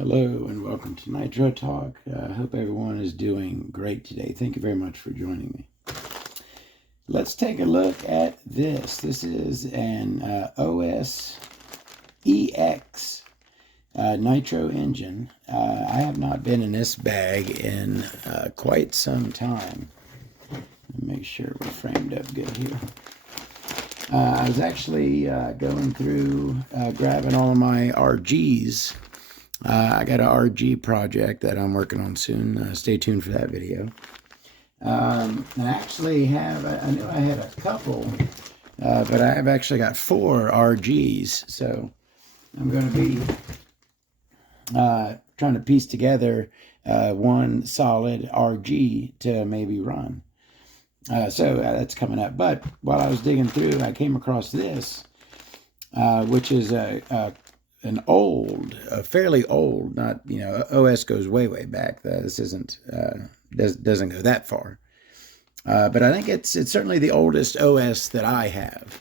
Hello and welcome to Nitro Talk. I hope everyone is doing great today. Thank you very much for joining me. Let's take a look at this. This is an OS EX Nitro engine. I have not been in this bag in quite some time. Let me make sure we're framed up good here. I was actually going through grabbing all of my RGs. I got an RG project that I'm working on soon. Stay tuned for that video. I actually have, I knew I had a couple, but I have actually got 4 RGs. So I'm going to be trying to piece together one solid RG to maybe run. So that's coming up. But while I was digging through, I came across this, which is an old, fairly old, not, OS goes way, way back. This isn't, doesn't go that far. But I think it's certainly the oldest OS that I have.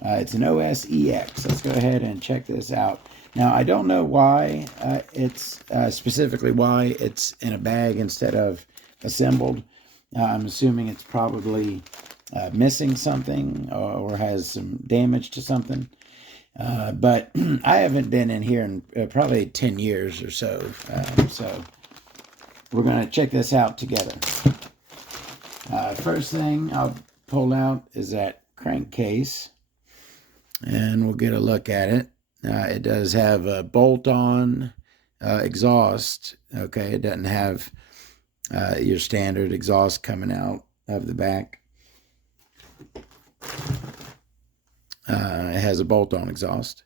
It's an OS EX. Let's go ahead and check this out. Now, I don't know why it's, specifically why it's in a bag instead of assembled. I'm assuming it's probably missing something or has some damage to something. But I haven't been in here in probably 10 years or so. So we're going to check this out together. First thing I'll pull out is that crankcase, and we'll get a look at it. It does have a bolt-on exhaust. Okay, it doesn't have your standard exhaust coming out of the back. It has a bolt-on exhaust.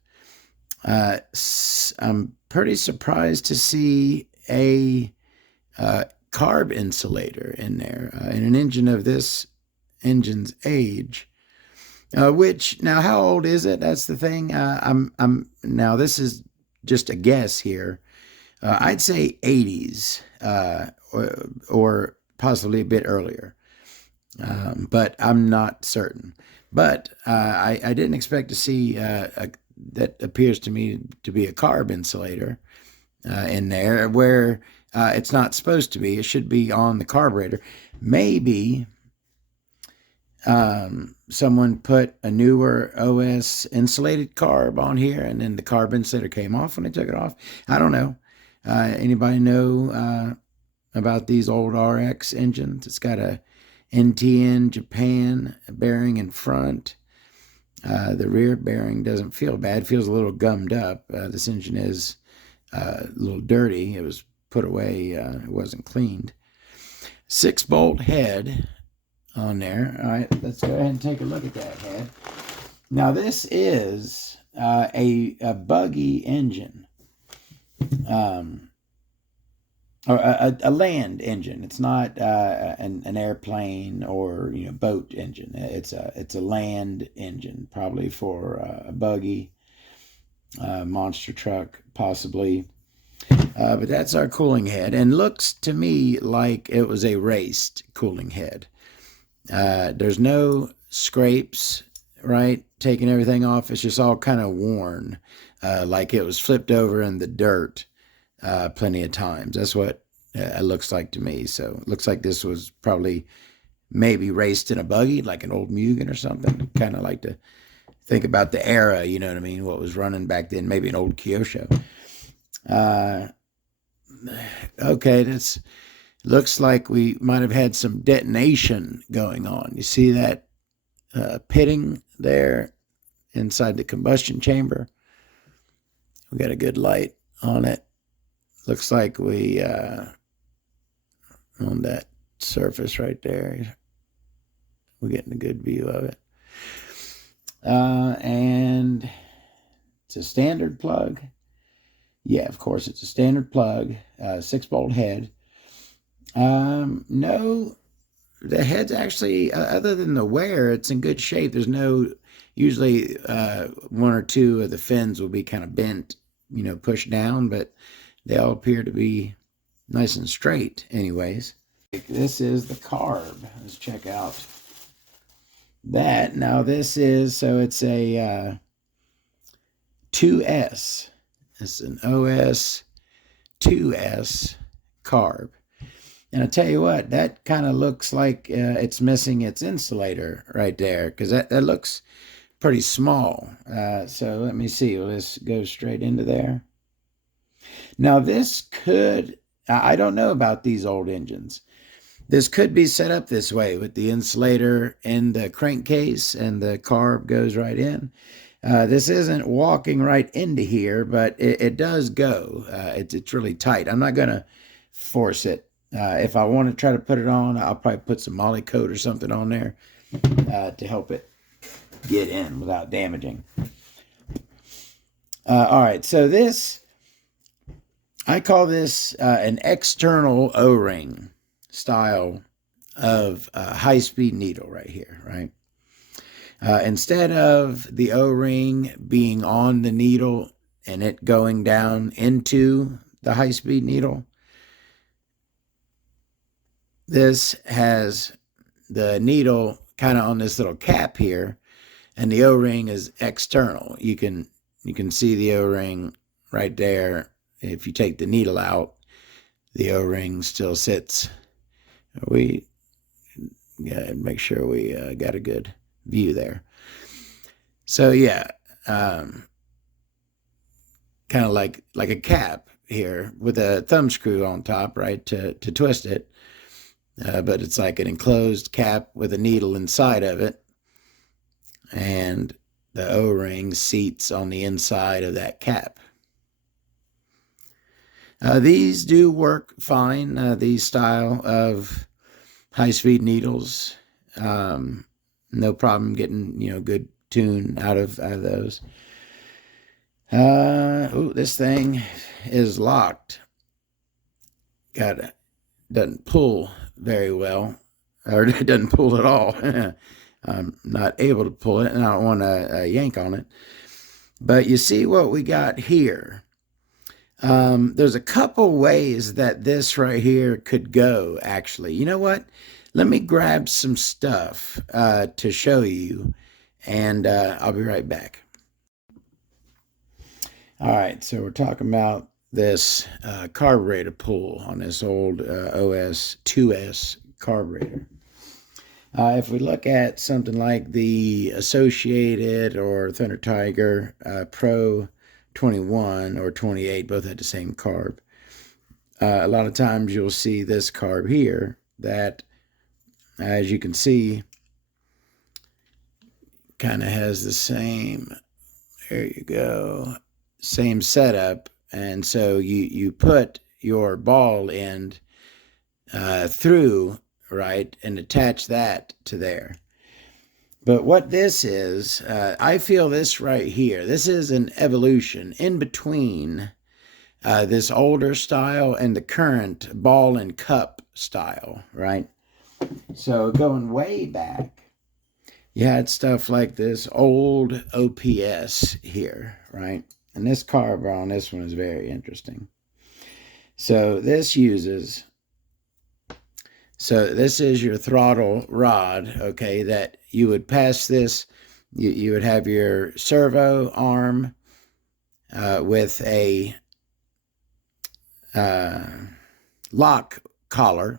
I'm pretty surprised to see a carb insulator in there in an engine of this engine's age. Which now, how old is it? That's the thing. Now this is just a guess here. I'd say 80s or possibly a bit earlier, but I'm not certain. But I didn't expect to see that appears to me to be a carb insulator in there where it's not supposed to be. It should be on the carburetor. Maybe someone put a newer OS insulated carb on here and then the carb insulator came off when they took it off. I don't know. Anybody know about these old RX engines? It's got a NTN Japan bearing in front. The rear bearing doesn't feel bad. It feels a little gummed up. This engine is a little dirty. It was put away. It wasn't cleaned. 6-bolt head on there. All right, let's go ahead and take a look at that head. Now, this is a buggy engine. Or a land engine. It's not an airplane or boat engine. It's a land engine, probably for a buggy, monster truck, possibly. But that's our cooling head, and looks to me like it was a raced cooling head. There's no scrapes, right? Taking everything off. It's just all kind of worn, like it was flipped over in the dirt. Plenty of times. That's what it looks like to me. So it looks like this was probably maybe raced in a buggy, like an old Mugen or something. Kind of like to think about the era, you know what I mean? What was running back then, maybe an old Kyosho. Okay, this looks like we might have had some detonation going on. You see that pitting there inside the combustion chamber? We got a good light on it. Looks like we, on that surface right there, we're getting a good view of it. And it's a standard plug. Yeah, of course, it's a standard plug, 6-bolt head. No, the head's actually, other than the wear, it's in good shape. There's no, usually 1 or 2 of the fins will be kind of bent, pushed down, but they all appear to be nice and straight anyways. This is the carb. Let's check out that. Now this is, so it's a 2S. It's an OS 2S carb. And I tell you what, that kind of looks like it's missing its insulator right there, because that looks pretty small. So let me see. Will this go straight into there? Now this could, I don't know about these old engines. This could be set up this way with the insulator in the crankcase and the carb goes right in. This isn't walking right into here, but it does go. It's really tight. I'm not going to force it. If I want to try to put it on, I'll probably put some moly coat or something on there to help it get in without damaging. All right, so this, I call this an external O-ring style of high-speed needle right here, right? Instead of the O-ring being on the needle and it going down into the high-speed needle, this has the needle kind of on this little cap here, and the O-ring is external. You can see the O-ring right there. If you take the needle out, the O-ring still sits. We gotta make sure we got a good view there. So yeah, kind of like a cap here with a thumb screw on top, right, to twist it. But it's like an enclosed cap with a needle inside of it, and the O-ring seats on the inside of that cap. These do work fine, these style of high-speed needles. No problem getting, good tune out of those. This thing is locked. Doesn't pull very well, or it doesn't pull at all. I'm not able to pull it, and I don't want to yank on it. But you see what we got here. There's a couple ways that this right here could go, actually. You know what? Let me grab some stuff to show you, and I'll be right back. All right, so we're talking about this carburetor pull on this old OS 2S carburetor. If we look at something like the Associated or Thunder Tiger Pro 21 or 28, both had the same carb. A lot of times you'll see this carb here that, as you can see, kind of has the same, there you go, same setup. And so you put your ball end through, right, and attach that to there. But what this is, I feel this right here, this is an evolution in between this older style and the current ball and cup style, right? So going way back, you had stuff like this old OPS here, right? And this carb on this one is very interesting. So this is your throttle rod, okay, that you would pass this, you would have your servo arm with a lock collar,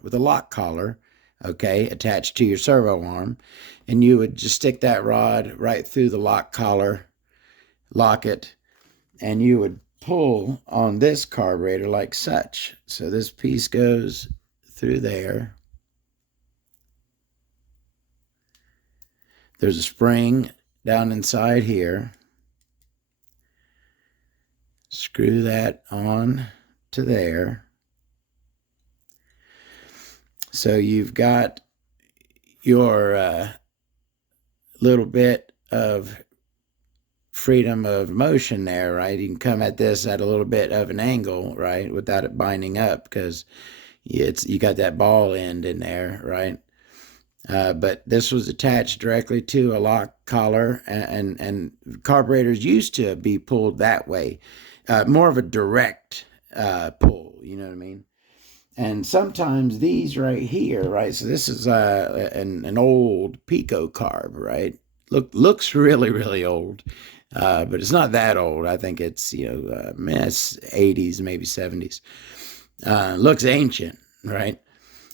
okay, attached to your servo arm, and you would just stick that rod right through the lock collar, lock it, and you would pull on this carburetor like such. So this piece goes through there. There's a spring down inside here. Screw that on to there. So you've got your little bit of freedom of motion there, right? You can come at this at a little bit of an angle, right, without it binding up, because you got that ball end in there, right? But this was attached directly to a lock collar, and carburetors used to be pulled that way, more of a direct pull, you know what I mean? And sometimes these right here, right, so this is an old Pico carb, right? Looks really, really old. but it's not that old. I think it's, it's 80s, maybe 70s. Looks ancient, right?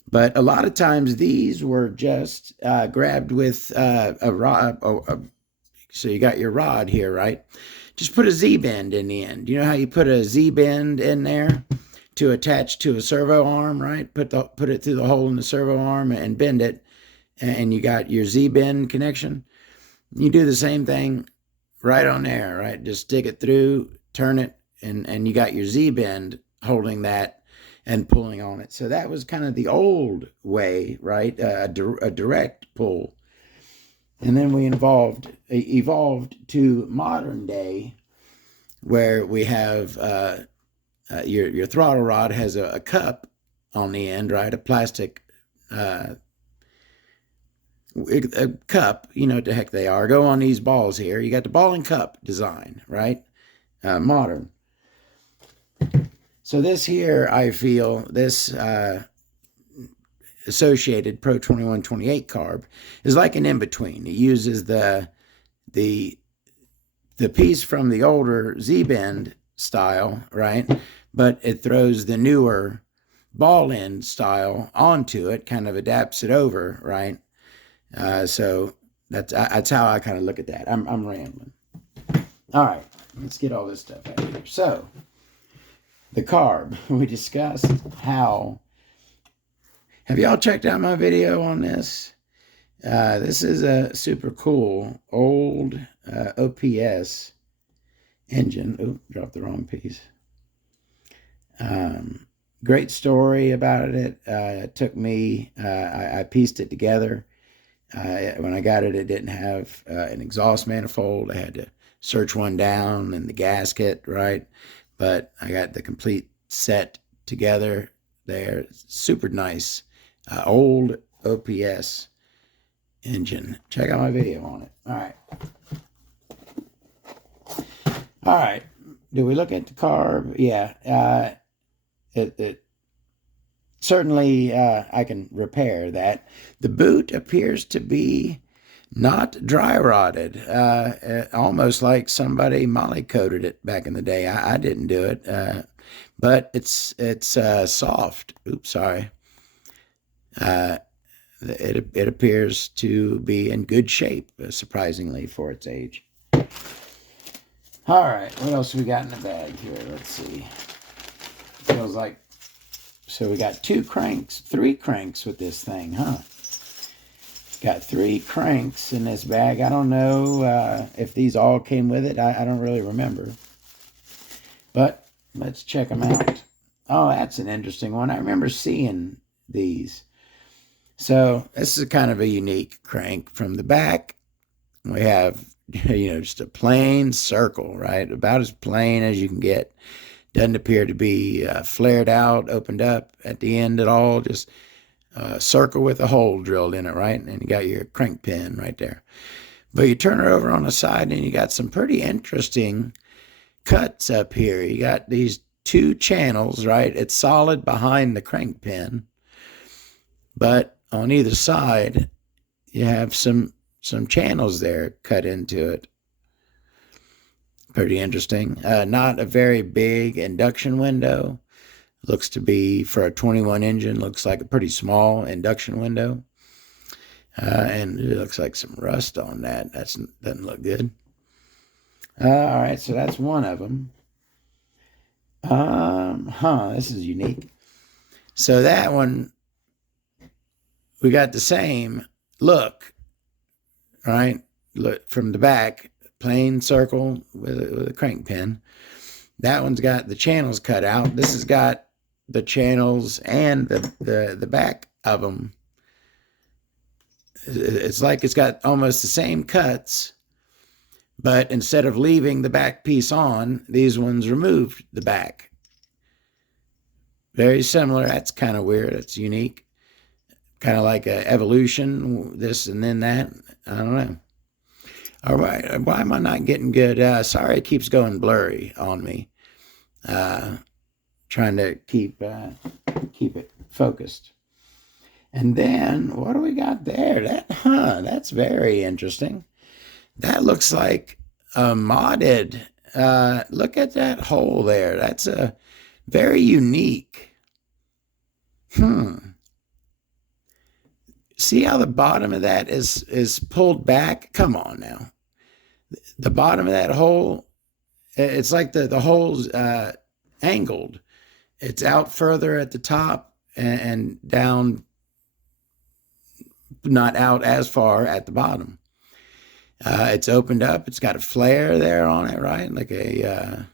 But a lot of times these were just grabbed with a rod. So you got your rod here, right? Just put a Z-bend in the end. You know how you put a Z-bend in there to attach to a servo arm, right? Put it through the hole in the servo arm and bend it, and you got your Z-bend connection. You do the same thing right on there, right? Just stick it through, turn it, and you got your Z-bend holding that and pulling on it. So that was kind of the old way, right? A direct pull. And then we evolved to modern day, where we have your throttle rod has a cup on the end, right? A plastic a cup, you know what the heck they are. Go on these balls here. You got the ball and cup design, right? Modern. So this here, I feel, this associated Pro 2128 carb is like an in-between. It uses the piece from the older Z-bend style, right? But it throws the newer ball end style onto it, kind of adapts it over, right? So that's how I kind of look at that. I'm rambling. All right, let's get all this stuff out of here. So the carb, we discussed how. Have y'all checked out my video on this? This is a super cool old OPS engine. Oop, dropped the wrong piece. Great story about it. It took me, I pieced it together. When I got it, it didn't have an exhaust manifold. I had to search one down and the gasket, right? But I got the complete set together there. Super nice. Old OPS engine. Check out my video on it. All right. Do we look at the carb? Yeah. It certainly, I can repair that. The boot appears to be not dry rotted. Almost like somebody molly coated it back in the day. I didn't do it. But it's soft. Oops, sorry. It appears to be in good shape, surprisingly, for its age. All right, what else we got in the bag here? Let's see. Feels like, so we got 3 cranks with this thing, huh? Got 3 cranks in this bag. I don't know if these all came with it. I don't really remember. But let's check them out. Oh, that's an interesting one. I remember seeing these. So this is kind of a unique crank. From the back, we have, just a plain circle, right? About as plain as you can get. Doesn't appear to be flared out, opened up at the end at all. Just a circle with a hole drilled in it, right? And you got your crank pin right there. But you turn it over on the side and you got some pretty interesting cuts up here. You got these 2 channels, right? It's solid behind the crank pin. But on either side, you have some channels there cut into it. Pretty interesting. Not a very big induction window. Looks to be, for a 21 engine, looks like a pretty small induction window. And it looks like some rust on that. That doesn't look good. All right, so that's one of them. This is unique. So that one, we got the same look, right? Look from the back, plain circle with a crank pin. That one's got the channels cut out. This has got the channels and the back of them. It's like it's got almost the same cuts, but instead of leaving the back piece on, these ones removed the back. Very similar. That's kind of weird. It's unique. Kind of like a evolution, this and then that. I don't know. All right. Why am I not getting good? Sorry, it keeps going blurry on me. Trying to keep it focused. And then what do we got there? That's very interesting. That looks like modded. Look at that hole there. That's a very unique. See how the bottom of that is pulled back? Come on now. The bottom of that hole, it's like the hole's angled. It's out further at the top and down, not out as far at the bottom. It's opened up. It's got a flare there on it, right? Like a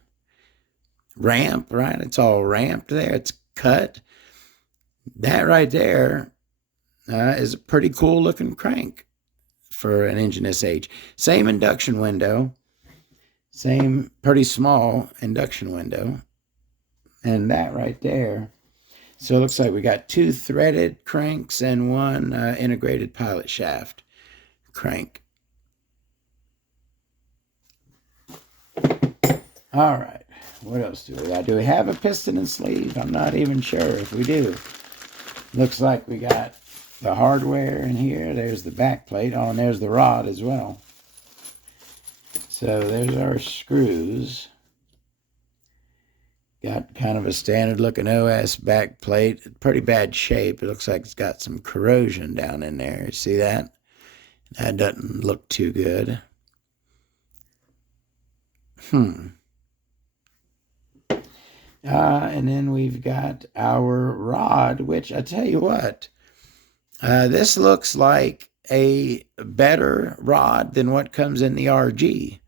ramp, right? It's all ramped there. It's cut. That right there is a pretty cool looking crank for an engine this age. Same induction window. Same pretty small induction window. And that right there. So it looks like we got 2 threaded cranks and 1 integrated pilot shaft crank. All right, what else do we got? Do we have a piston and sleeve? I'm not even sure if we do. Looks like we got the hardware in here. There's the back plate. Oh, and there's the rod as well. So there's our screws. Got kind of a standard looking OS back plate. Pretty bad shape. It looks like it's got some corrosion down in there. See that? That doesn't look too good. And then we've got our rod, which I tell you what, this looks like a better rod than what comes in the RG.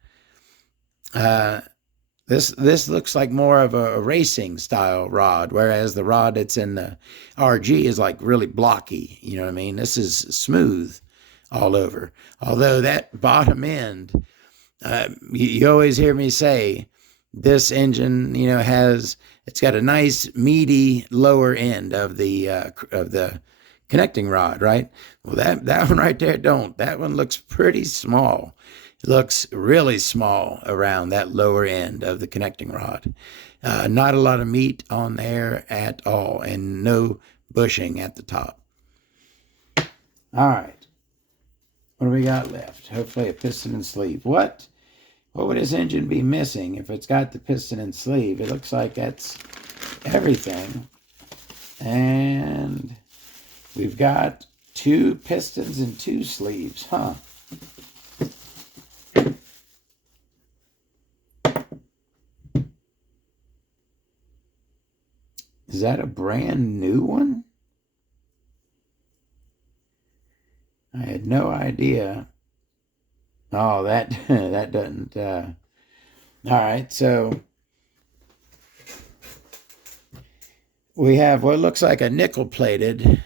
This looks like more of a racing style rod, whereas the rod that's in the RG is like really blocky. You know what I mean? This is smooth all over. Although that bottom end, you always hear me say, this engine, you know, it's got a nice meaty lower end of the connecting rod, right? Well, that one right there don't. That one looks pretty small. It looks really small around that lower end of the connecting rod. Not a lot of meat on there at all, and no bushing at the top. All right. What do we got left? Hopefully a piston and sleeve. What would this engine be missing if it's got the piston and sleeve? It looks like that's everything. And we've got 2 pistons and 2 sleeves, huh? Is that a brand new one? I had no idea. Oh, that doesn't. All right, so we have what looks like a nickel-plated.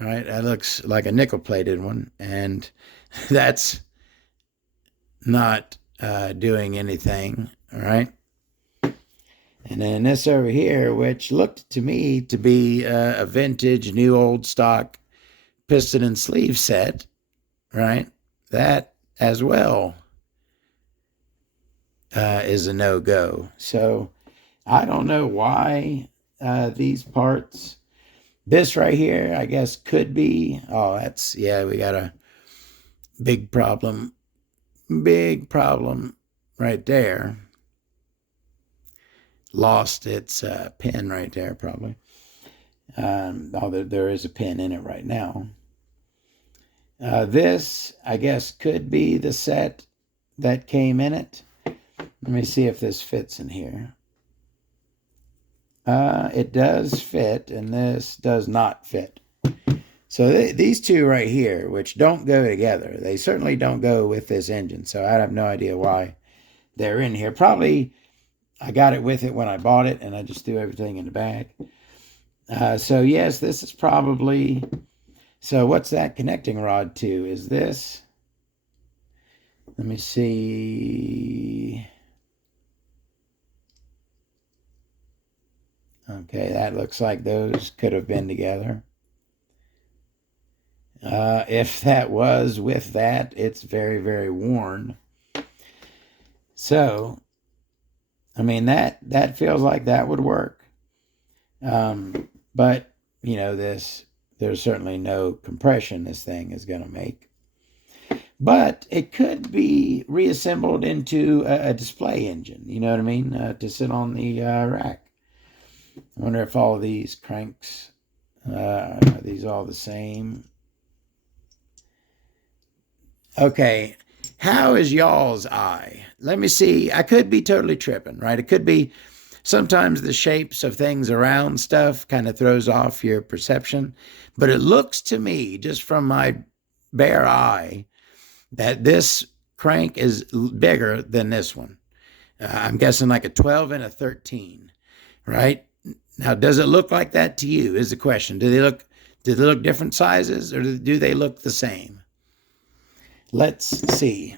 Right, that looks like a nickel-plated one, and that's not doing anything. All right. And then this over here, which looked to me to be a vintage, new old stock piston and sleeve set, right? That as well is a no-go. So I don't know why these parts, this right here, I guess could be, oh, that's, yeah, we got a big problem right there. Lost its pin right there, probably. Although there is a pin in it right now. This, I guess, could be the set that came in it. Let me see if this fits in here. It does fit, and this does not fit. So these two right here, which don't go together, they certainly don't go with this engine. So I have no idea why they're in here. Probably I got it with it when I bought it, and I just threw everything in the bag. So yes, this is probably, so what's that connecting rod to? Is this, let me see. Okay, that looks like those could have been together. If that was with that, it's very, very worn. So, I mean, that feels like that would work. But, you know, there's certainly no compression this thing is going to make. But it could be reassembled into a display engine, you know what I mean, to sit on the rack. I wonder if all of these cranks, are these all the same? Okay, how is y'all's eye? Let me see. I could be totally tripping, right? It could be sometimes the shapes of things around stuff kind of throws off your perception. But it looks to me, just from my bare eye, that this crank is bigger than this one. I'm guessing like a 12 and a 13, right? Now, does it look like that to you? Is the question. Do they look different sizes, or do they look the same? Let's see.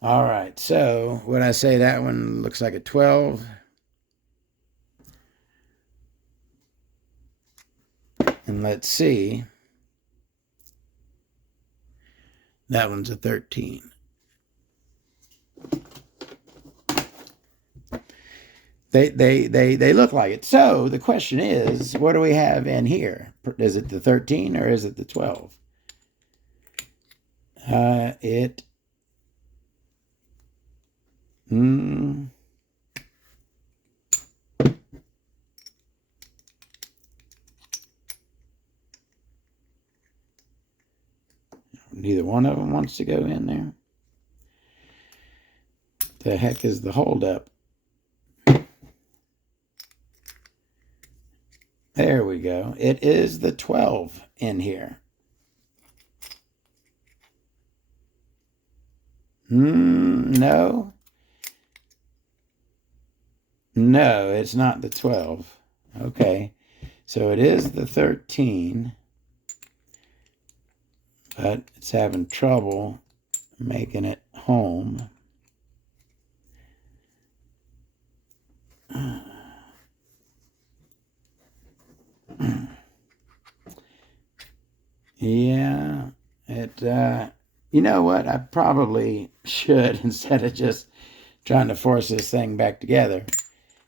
All right, so would I say that one looks like a 12? And let's see. That one's a 13. They look like it. So the question is, what do we have in here? Is it the 13 or is it the 12? Neither one of them wants to go in there. The heck is the holdup? There we go. It is the 12 in here. No. No, it's not the 12. Okay. So it is the 13. But it's having trouble making it home. Yeah, you know what? I probably should, instead of just trying to force this thing back together,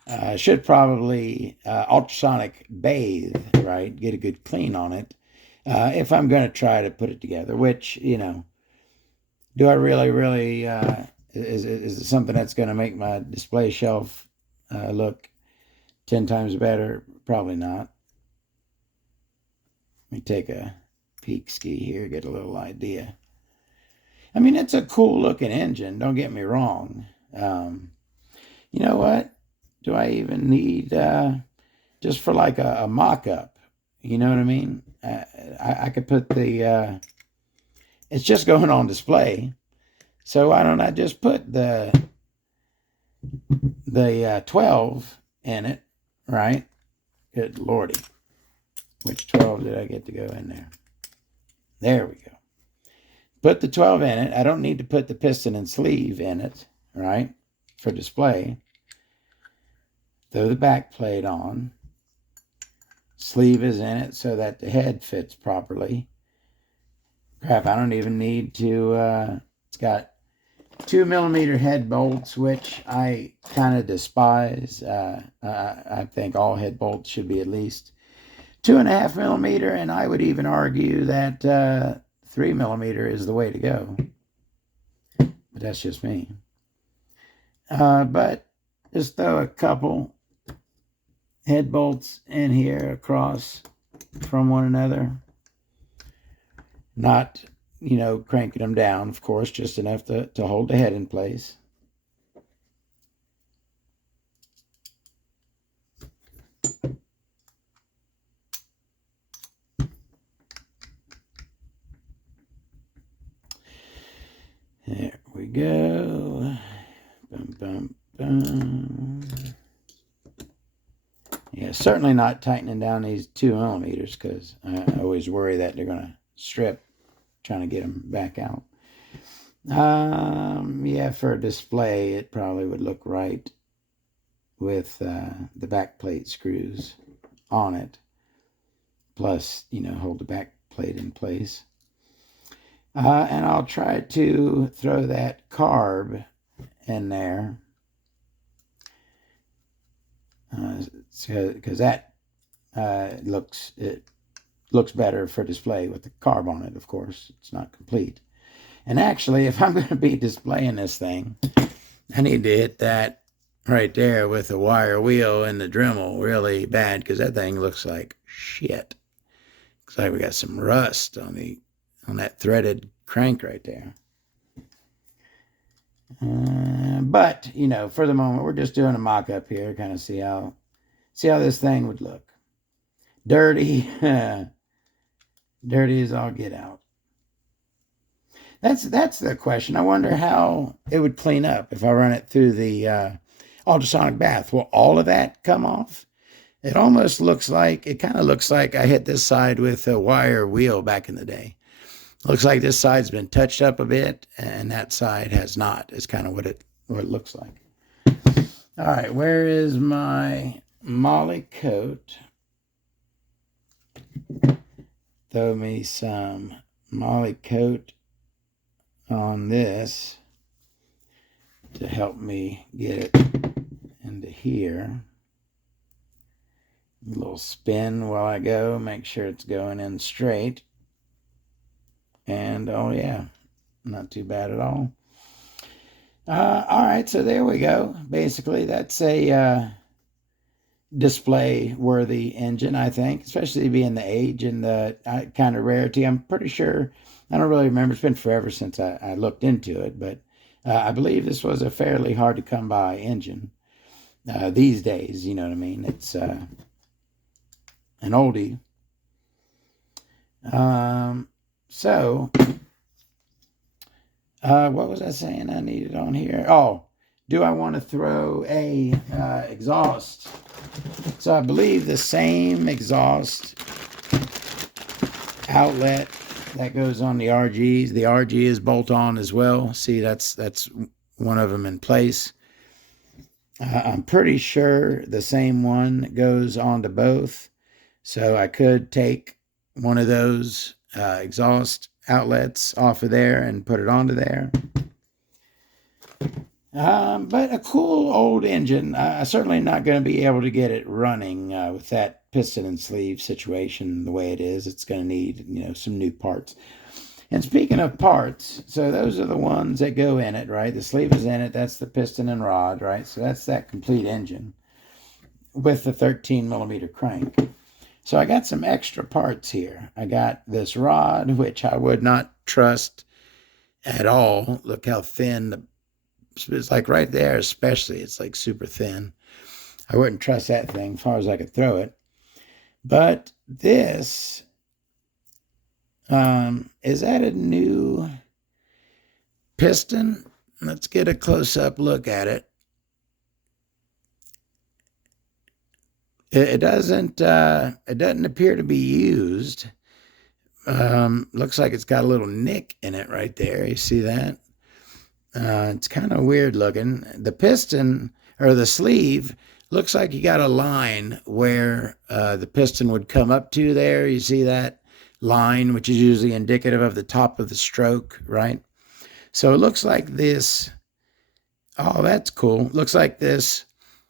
I should probably ultrasonic bathe, right? Get a good clean on it. If I'm going to try to put it together, which, do I really, is it something that's going to make my display shelf look 10 times better? Probably not. Let me take a peek ski here, get a little idea. I mean, it's a cool looking engine, don't get me wrong. You know what? Do I even need, just for like a mock-up, you know what I mean? I could put it's just going on display. So why don't I just put the 12 in it, right? Good lordy. Which 12 did I get to go in there? There we go. Put the 12 in it. I don't need to put the piston and sleeve in it, right? For display. Throw the back plate on. Sleeve is in it so that the head fits properly. Crap, I don't even need to, it's got 2mm head bolts, which I kind of despise. I think all head bolts should be at least 2.5mm, and I would even argue that 3mm is the way to go. But that's just me. But just throw a couple head bolts in here across from one another. Not, cranking them down, of course, just enough to hold the head in place. There we go. Bum, bum, bum. Yeah, certainly not tightening down these 2mm, because I always worry that they're going to strip trying to get them back out. Yeah, for a display, it probably would look right with the back plate screws on it. Plus, hold the back plate in place. And I'll try to throw that carb in there. because that it looks better for display with the carb on it. Of course, it's not complete. And actually, if I'm going to be displaying this thing, I need to hit that right there with the wire wheel and the Dremel really bad, because that thing looks like shit. Looks like we got some rust on that threaded crank right there. But for the moment, we're just doing a mock-up here, kind of see how this thing would look. Dirty, dirty as all get out. That's the question. I wonder how it would clean up if I run it through the ultrasonic bath. Will all of that come off? It kind of looks like I hit this side with a wire wheel back in the day. Looks like this side's been touched up a bit, and that side has not. It's kind of what it looks like. All right, where is my Molly coat? Throw me some Molly coat on this to help me get it into here. A little spin while I go, make sure it's going in straight. And oh yeah, not too bad at all. All right, so there we go. Basically, that's a display worthy engine, I think, especially being the age and the kind of rarity. I'm pretty sure, I don't really remember, it's been forever since I looked into it, but I believe this was a fairly hard to come by engine these days, you know what I mean? It's an oldie. So what was I saying I needed on here? Oh, do I want to throw a exhaust? So I believe the same exhaust outlet that goes on the RGs. The RG is bolt-on as well. See, that's one of them in place. I'm pretty sure the same one goes onto both. So I could take one of those exhaust outlets off of there and put it onto there. But a cool old engine. Certainly not going to be able to get it running with that piston and sleeve situation the way it is. It's going to need, some new parts. And speaking of parts, so those are the ones that go in it, right? The sleeve is in it. That's the piston and rod, right? So that's that complete engine with the 13 millimeter crank. So I got some extra parts here. I got this rod, which I would not trust at all. Look how thin it's like right there, especially. It's like super thin. I wouldn't trust that thing as far as I could throw it. But this, is that a new piston? Let's get a close-up look at it. It doesn't appear to be used. Looks like it's got a little nick in it right there. You see that? It's kind of weird looking. The piston or the sleeve looks like you got a line where the piston would come up to there. You see that line, which is usually indicative of the top of the stroke, right? So it looks like this. Oh, that's cool. Looks like this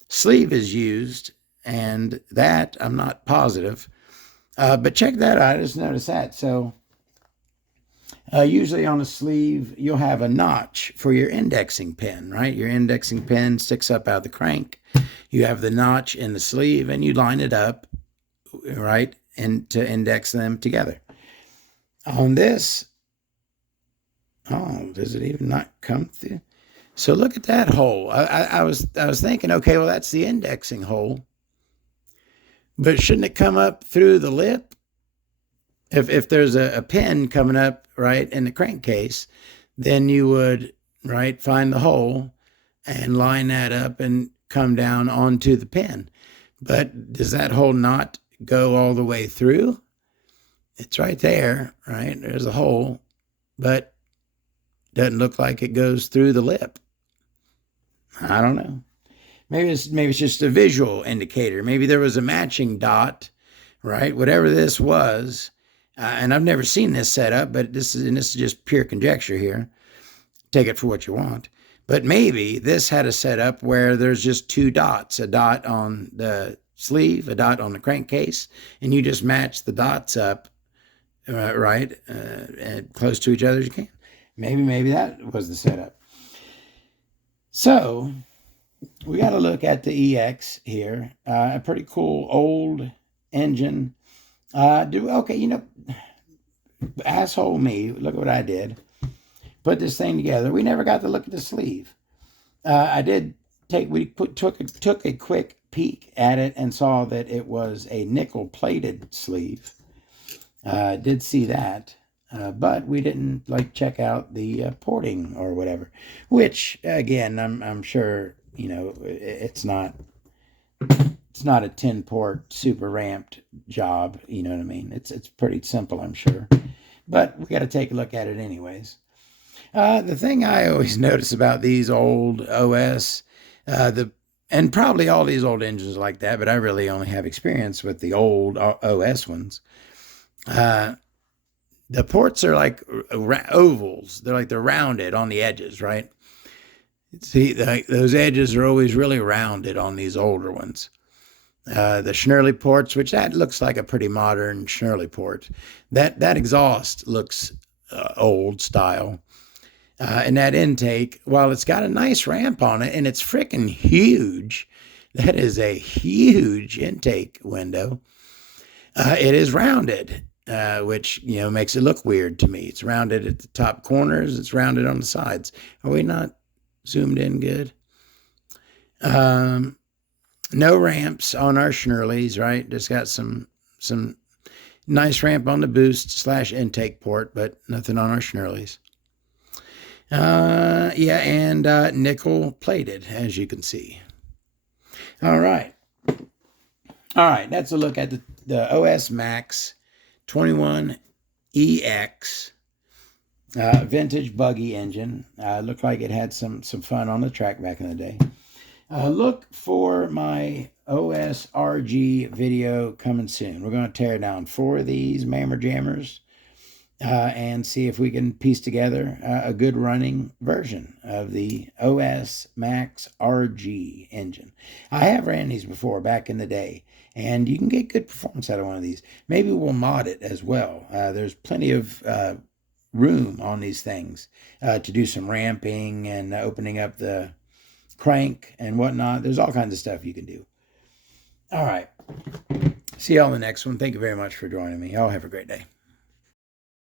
sleeve is used, and that I'm not positive. But check that out. I just noticed that. So usually on a sleeve, you'll have a notch for your indexing pin, right? Your indexing pin sticks up out of the crank. You have the notch in the sleeve, and you line it up, right, and to index them together. On this, oh, does it even not come through? So look at that hole. I was thinking, okay, well, that's the indexing hole. But shouldn't it come up through the lip? If there's a pin coming up, right, in the crankcase, then you would, right, find the hole and line that up and come down onto the pin. But does that hole not go all the way through? It's right there, right? There's a hole, but doesn't look like it goes through the lip. I don't know. Maybe it's just a visual indicator. Maybe there was a matching dot, right? Whatever this was, and I've never seen this setup, but this is just pure conjecture here. Take it for what you want. But maybe this had a setup where there's just two dots, a dot on the sleeve, a dot on the crankcase, and you just match the dots up, right, close to each other as you can. Maybe that was the setup. So we got to look at the EX here. A pretty cool old engine. Okay, asshole me. Look at what I did. Put this thing together. We never got to look at the sleeve. I did took a quick peek at it and saw that it was a nickel plated sleeve. Did see that. But we didn't check out the porting or whatever, which again, I'm sure, it's not a 10 port super ramped job. You know what I mean? It's pretty simple, I'm sure, but we got to take a look at it anyways. The thing I always notice about these old OS, and probably all these old engines like that, but I really only have experience with the old OS ones. The ports are like ovals. They're rounded on the edges, right? See, those edges are always really rounded on these older ones. The Schnurly ports, which that looks like a pretty modern Schnurly port. That exhaust looks old style. And that intake, while it's got a nice ramp on it, and it's freaking huge, that is a huge intake window. It is rounded. Which, makes it look weird to me. It's rounded at the top corners. It's rounded on the sides. Are we not zoomed in good? No ramps on our Schnurlies, right? Just got some nice ramp on the boost / intake port, but nothing on our Schnurlies. Yeah, and nickel plated, as you can see. All right. That's a look at the OS Max 21EX vintage buggy engine. Looked like it had some fun on the track back in the day. Look for my OS RG video coming soon. We're going to tear down 4 of these Mammer Jammers and see if we can piece together a good running version of the OS Max RG engine. I have ran these before back in the day, and you can get good performance out of one of these. Maybe we'll mod it as well. There's plenty of room on these things to do some ramping and opening up the crank and whatnot. There's all kinds of stuff you can do. All right. See y'all in the next one. Thank you very much for joining me. Y'all have a great day.